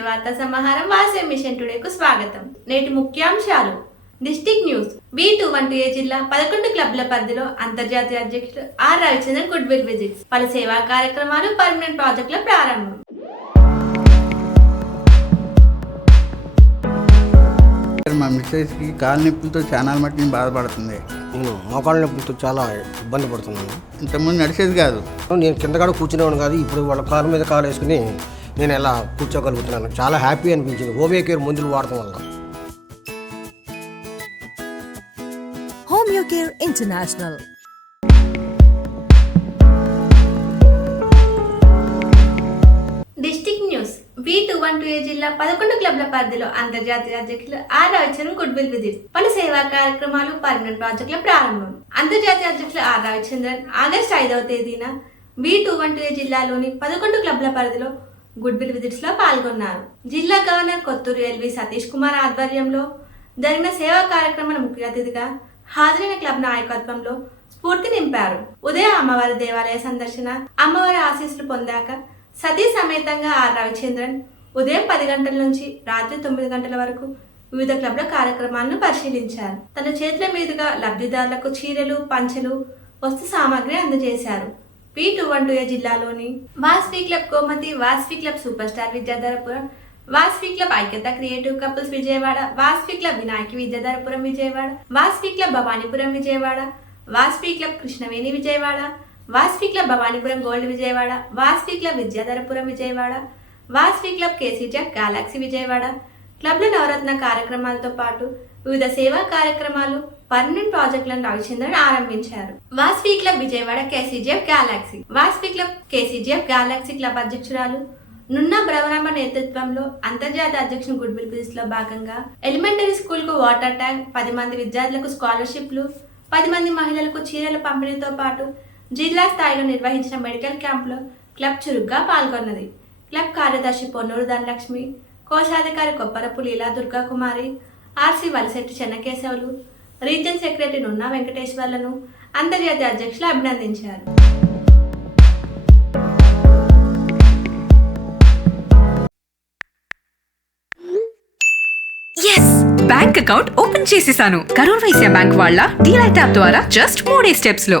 Nation టుడేకు స్వాగతం. నేటి ముఖ్యాంశాలు. District news. B two one A జిల్లా పదకొండు క్లబ్ల పరిధిలో అంతర్జాతీయ అధ్యక్షుడు R Ravichandran good will visits. పలు సేవా కార్యక్రమాలు పర్మనెంట్ ప్రాజెక్టుల ప్రారంభం. మా మిస్సెస్కి కాలు నొప్పులతో చాలా మట్టుకు బాధపడుతుంది. నేను మోకాళ్ళ నొప్పులతో చాలా ఇబ్బంది పడుతున్నాను. ఇంతకుముందు నడిచేది కాదు. నేను కింద కాడ కూర్చునేవాడు కాదు ఇప్పుడు వాళ్ళ కారు మీద కారు వేసుకుని నేను ఎలా కూర్చోగలుగుతున్నాను చాలా హ్యాపీ అనిపించింది. హోమియో కేర్ మందులు వాడటం వల్ల. Homeocare International. District news. B two one two A జిల్లా పదకొండు క్లబ్ల పరిధిలో అంతర్జాతీయ అధ్యక్షులు R Ravichandran good will visit పలు సేవా కార్యక్రమాలు పర్మనెంట్ ప్రాజెక్టుల ప్రారంభం. అంతర్జాతీయ అధ్యక్షులు ఆర్ రవిచంద్రన్ ఆగస్టు ఐదవ తేదీన B two one two A జిల్లాలోని పదకొండు క్లబ్ల పరిధిలో గుడ్ విల్ విజిట్స్లో పాల్గొన్నారు. జిల్లా గవర్నర్ కొత్తూరు ఎల్వి సతీష్ కుమార్ ఆధ్వర్యంలో జరిగిన సేవా కార్యక్రమాల ముఖ్య అతిథిగా హాజరైన క్లబ్ నాయకత్వంలో స్ఫూర్తి నింపారు. ఉదయం అమ్మవారి దేవాలయ సందర్శన అమ్మవారి ఆశీస్సులు పొందాక సతీ సమేతంగా ఆర్ రవిచంద్రన్ ఉదయం పది గంటల నుంచి రాత్రి తొమ్మిది గంటల వరకు వివిధ క్లబ్ల కార్యక్రమాలను పరిశీలించారు. తన చేతుల మీదుగా లబ్ధిదారులకు చీరలు పంచెలు వస్తు సామాగ్రి అందజేశారు. P two one two A జిల్లాలోని Vasavi club Komati Vasavi club super star Vidyadharapuram Vasavi club Aikyata creative couples Vijayawada Vasavi club Vinayaki Vidyadharapuram Vijayawada Vasavi club Bhavanipuram Vijayawada Vasavi club Krishnaveni Vijayawada Vasavi club Bhavanipuram gold Vijayawada Vasavi club Vidyadharapuram Vijayawada Vasavi club కేసీజెక్ galaxy Vijayawada. క్లబ్ల నవరత్న కార్యక్రమాలతో పాటు వివిధ సేవా కార్యక్రమాలు permanent ప్రాజెక్టులను రవిచంద్రన్ ఆరంభించారు. Vasavi club Vijayawada KCGF galaxy. Vasavi club KCGF galaxy club అధ్యక్షురాలు నున్న బ్రవరాంబ నేతృత్వంలో అంతర్జాతీయ అధ్యక్షుని గుడ్ విల్ క్విజ్లో భాగంగా ఎలిమెంటరీ స్కూల్కు వాటర్ ట్యాంక్ పది మంది విద్యార్థులకు స్కాలర్షిప్లు పది మంది మహిళలకు చీరల పంపిణీతో పాటు జిల్లా స్థాయిలో నిర్వహించిన మెడికల్ క్యాంపులో క్లబ్ చురుగ్గా పాల్గొన్నది. క్లబ్ కార్యదర్శి పొన్నూరు ధనలక్ష్మి కోశాధికారి Kopparapu Leela Durga Kumari RC Valasetti Chennakesavulu region secretary Nunna వెంకటేశ్వర్లను అంతర్జాతీయ అధ్యక్షులు అభినందించారు. ఎస్ బ్యాంక్ అకౌంట్ ఓపెన్ చేసేసాను. కరూర్ వైశ్య బ్యాంక్ వాళ్ళ డీలైట్ యాప్ ద్వారా జస్ట్ మూడే స్టెప్స్లో.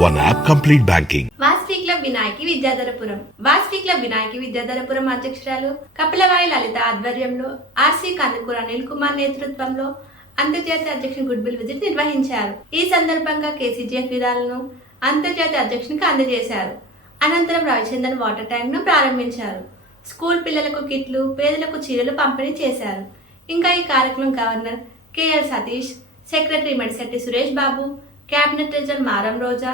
One app complete banking Vasavi club Vinayaki Vidyadharapuram. Vasavi club Vinayaki Vidyadharapuram అధ్యక్షురాలు కపిలవాయి లలిత ఆధ్వర్యంలో ఆర్సీ కందుకూర అనిల్ కుమార్ నేతృత్వంలో అంతర్జాతీయ అధ్యక్షుని గుడ్ విల్ విజిట్ నిర్వహించారు. ఈ సందర్భంగా కేసీజీఎఫ్ విధాలను అంతర్జాతీయ అధ్యక్షునికి అందజేశారు. అనంతరం రవిచందన్ వాటర్ ట్యాంక్ను ప్రారంభించారు. స్కూల్ పిల్లలకు కిట్లు పేదలకు చీరలు పంపిణీ చేశారు. ఇంకా ఈ కార్యక్రమం governor KL Satish secretary Medisetti Suresh Babu cabinet treasurer Maram Roja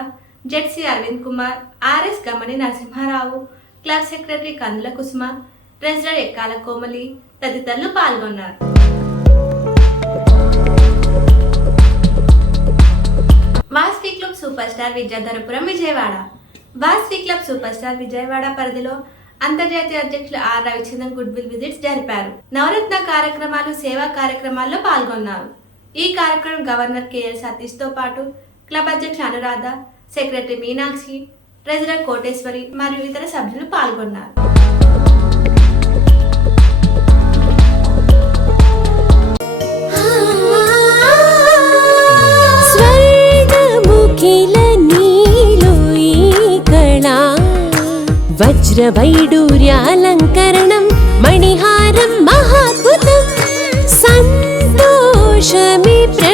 ZC Aravind Kumar RS Gamani Narasimharao club secretary Kandula Kusuma treasurer Ekkala Komali తదితరులు పాల్గొన్నారు. Vasavi club super star Vidyadharapuram Vijayawada. Vasavi club super star Vijayawada పరిధిలో అంతర్జాతీయ అధ్యక్షులు R Ravichandran good will visits జరిపారు. నవరత్న కార్యక్రమాలు సేవా కార్యక్రమాల్లో పాల్గొన్నారు. ఈ కార్యక్రమం గవర్నర్ కెఎల్ సతీష్తో పాటు క్లబ్ అధ్యక్షులు అనురాధ సెక్రటరీ మీనాక్షి ట్రెజరర్ కోటేశ్వరి మరియు ఇతర సభ్యులు పాల్గొన్నారు. స్వర్గముఖిల నీలో వజ్రవైడూర్యాలంకరణం మణిహారం మహాద్భుతం సంతోషమి ప్ర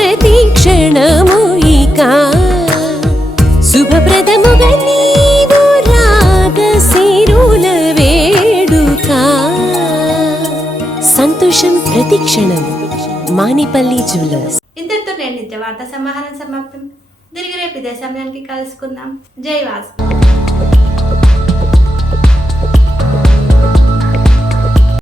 శుభప్రదముగా నీవు రాగశిరుల వేడుక. సంతోషం ప్రతిక్షణం మానిపల్లి జ్యువెలర్స్. ఇంతటితో నేను నిత్య వార్తా సమాహారం సమాప్తం. తిరిగి రేపు ఇదే సమయానికి కలుసుకుందాం. జై వాస్.